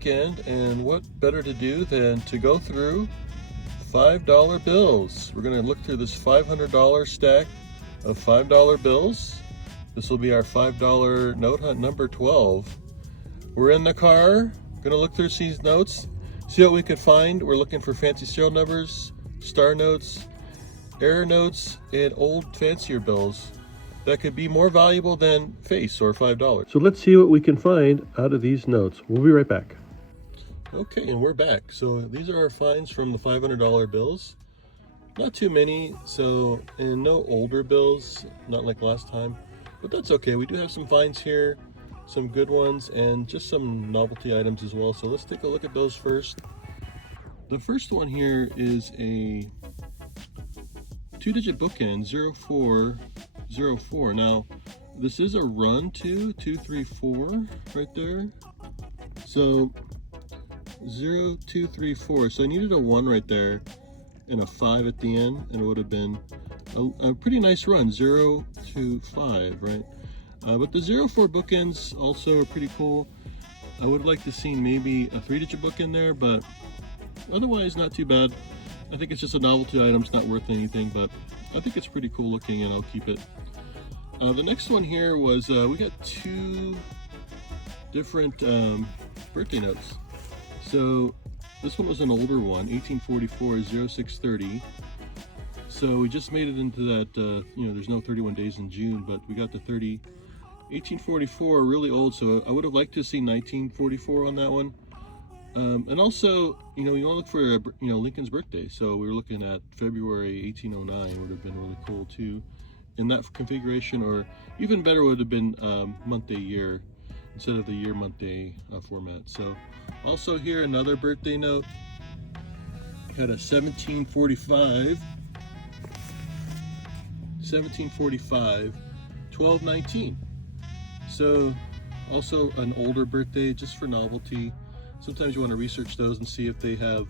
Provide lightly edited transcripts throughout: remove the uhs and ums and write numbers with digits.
weekend, and what better to do than to go through $5 bills. We're going to look through this $500 stack of $5 bills. This will be our $5 note hunt number 12. We're in the car, going to look through these notes, see what we could find. We're looking for fancy serial numbers, star notes, error notes, and old fancier bills that could be more valuable than face or $5. So let's see what we can find out of these notes. We'll be right back. Okay, and we're back. So these are our finds from the $500 bills. Not too many, and no older bills, not like last time, but that's okay. We do have some finds here, some good ones, and just some novelty items as well. So let's take a look at those first. The first one here is a 2-digit bookend, 0404. Now, this is a run to 234 right there. So 0234. So I needed a 1 right there and a 5 at the end, and it would have been a pretty nice run, 0 to 5, right? But the 04 bookends also are pretty cool. I would like to see maybe a 3-digit bookend there, but otherwise not too bad. I think it's just a novelty item, it's not worth anything, but I think it's pretty cool looking and I'll keep it. The next one here was, we got 2 different birthday notes. So this one was an older one, 1844 0630. So we just made it into that, there's no 31 days in June, but we got the 1844, really old, so I would have liked to see 1944 on that one. And also, you want to look for, Lincoln's birthday. So we were looking at February 1809 would have been really cool too in that configuration, or even better would have been month, day, year instead of the year, month, day format. So also here, another birthday note. Had a 1745, 1219. So also an older birthday, just for novelty. Sometimes you want to research those and see if they have,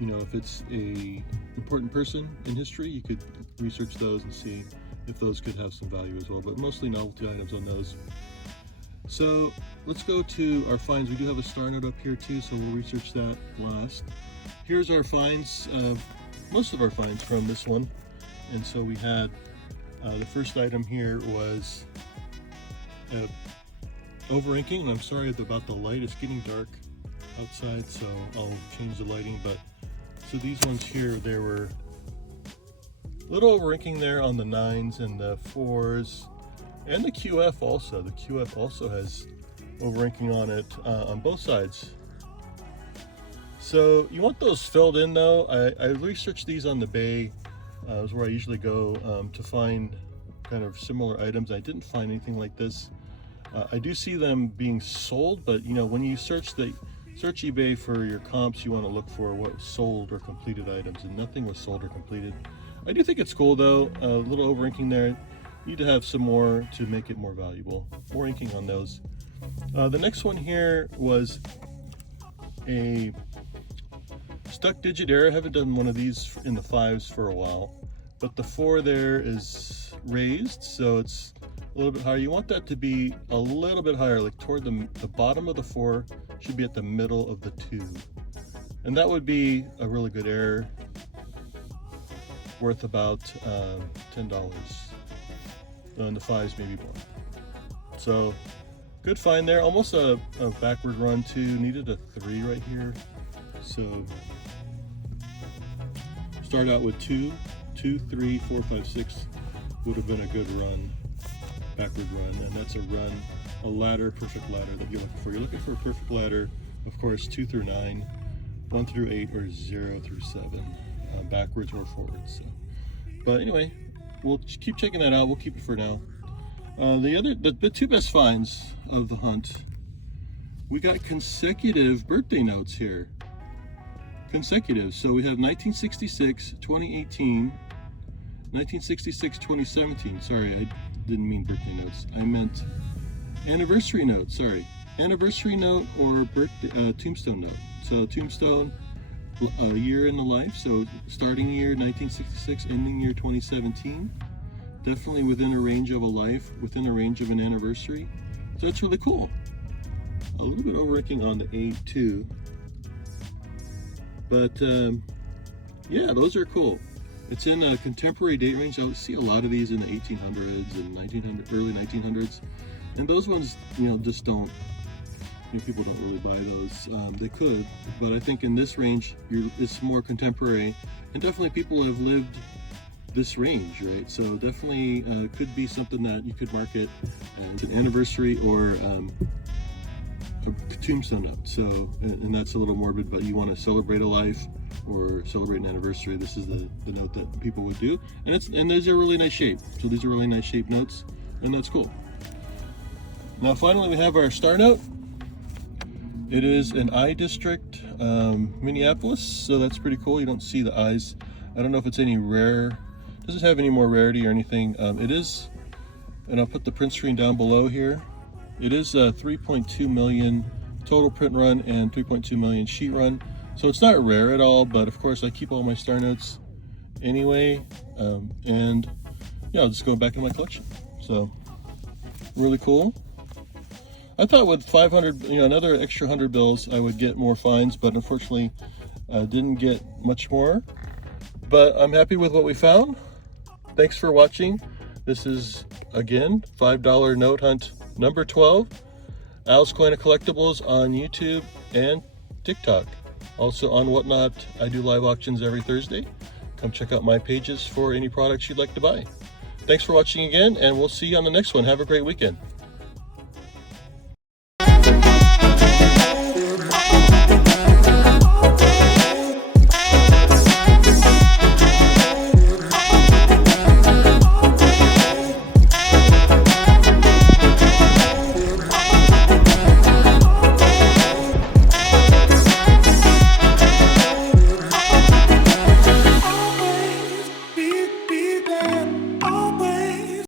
if it's a important person in history, you could research those and see if those could have some value as well, but mostly novelty items on those. So let's go to our finds. We do have a star note up here too, so we'll research that last. Here's our finds, most of our finds from this one. And so we had, the first item here was over-inking, and I'm sorry about the light. It's getting dark outside, so I'll change the lighting. But so these ones here, there were a little over-inking there on the 9s and the 4s, and the QF also. The QF also has over-inking on it on both sides. So you want those filled in though. I researched these on the Bay. Is where I usually go to find kind of similar items. I didn't find anything like this. I do see them being sold, but when you search eBay for your comps, you want to look for what sold or completed items, and nothing was sold or completed. I do think it's cool though, a little over inking there. You need to have some more to make it more valuable. More inking on those. The next one here was a stuck digit error. I haven't done one of these in the 5s for a while, but the 4 there is raised, so it's a little bit higher. You want that to be a little bit higher, like toward the bottom of the 4 should be at the middle of the 2. And that would be a really good error, worth about $10. And the 5s maybe more. So good find there. Almost a backward run too. Needed a 3 right here. So start out with 2, 3, 4, 5, 6 would have been a good run. Backward run, and that's a run, a ladder, perfect ladder that you're looking for. You're looking for a perfect ladder, of course, 2 through 9, 1 through 8, or 0 through 7, backwards or forwards. So, but anyway, we'll keep checking that out. We'll keep it for now. The 2 best finds of the hunt, we got consecutive birthday notes here. Consecutive. So we have 1966, 2018, 1966, 2017. Sorry, I didn't mean birthday notes. I meant anniversary note. Sorry, anniversary note or birthday tombstone note. So tombstone, a year in the life. So starting year 1966, ending year 2017. Definitely within a range of a life, within a range of an anniversary. So that's really cool. a little bit over-ranking on the A2. But yeah, those are cool. It's in a contemporary date range. I see a lot of these in the 1800s and early 1900s. And those ones, just don't, people don't really buy those. They could, but I think in this range, it's more contemporary. And definitely people have lived this range, right? So definitely could be something that you could market as an anniversary or a tombstone note. So, and that's a little morbid, but you want to celebrate a life or celebrate an anniversary, this is the note that people would do. And these are really nice shape. So these are really nice shape notes, and that's cool. Now finally we have our star note. It is an I district, Minneapolis, so that's pretty cool. You don't see the eyes. I don't know if it's any rare, doesn't have any more rarity or anything. It is, and I'll put the print screen down below here. It is a 3.2 million total print run and 3.2 million sheet run. So it's not rare at all, but of course I keep all my star notes anyway. And yeah, I'll just go back in my collection. So really cool. I thought with 500, another extra 100 bills, I would get more finds, but unfortunately didn't get much more. But I'm happy with what we found. Thanks for watching. This is, again, $5 Note Hunt number 12. Al's Coin and Collectibles on YouTube and TikTok. Also on Whatnot, I do live auctions every Thursday. Come check out my pages for any products you'd like to buy. Thanks for watching again, and we'll see you on the next one. Have a great weekend.